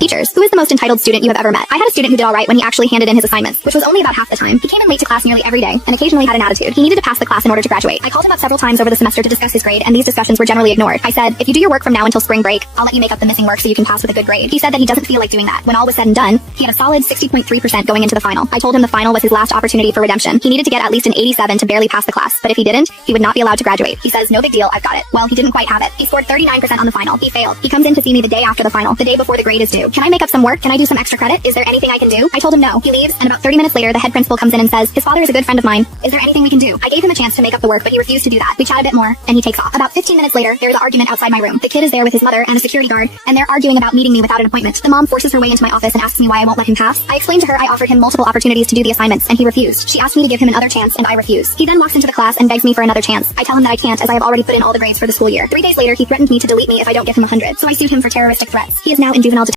Teachers, who is the most entitled student you have ever met? I had a student who did all right when he actually handed in his assignments, which was only about half the time. He came in late to class nearly every day, and occasionally had an attitude. He needed to pass the class in order to graduate. I called him up several times over the semester to discuss his grade, and these discussions were generally ignored. I said, if you do your work from now until spring break, I'll let you make up the missing work so you can pass with a good grade. He said that he doesn't feel like doing that. When all was said and done, he had a solid 60.3% going into the final. I told him the final was his last opportunity for redemption. He needed to get at least an 87 to barely pass the class, but if he didn't, he would not be allowed to graduate. He says, no big deal, I've got it. Well, he didn't quite have it. He scored 39% on the final. He failed. He comes in to see me the day after the final, the day before the grade is due. Can I make up some work? Can I do some extra credit? Is there anything I can do? I told him no. He leaves, and about 30 minutes later, the head principal comes in and says, his father is a good friend of mine. Is there anything we can do? I gave him a chance to make up the work, but he refused to do that. We chat a bit more, and he takes off. About 15 minutes later, there's an argument outside my room. The kid is there with his mother and a security guard, and they're arguing about meeting me without an appointment. The mom forces her way into my office and asks me why I won't let him pass. I explained to her I offered him multiple opportunities to do the assignments, and he refused. She asked me to give him another chance, and I refused. He then walks into the class and begs me for another chance. I tell him that I can't, as I have already put in all the grades for the school year. 3 days later, he threatened me to delete me if I don't give him 100, so I sued him for terroristic threats. He is now in juvenile detention.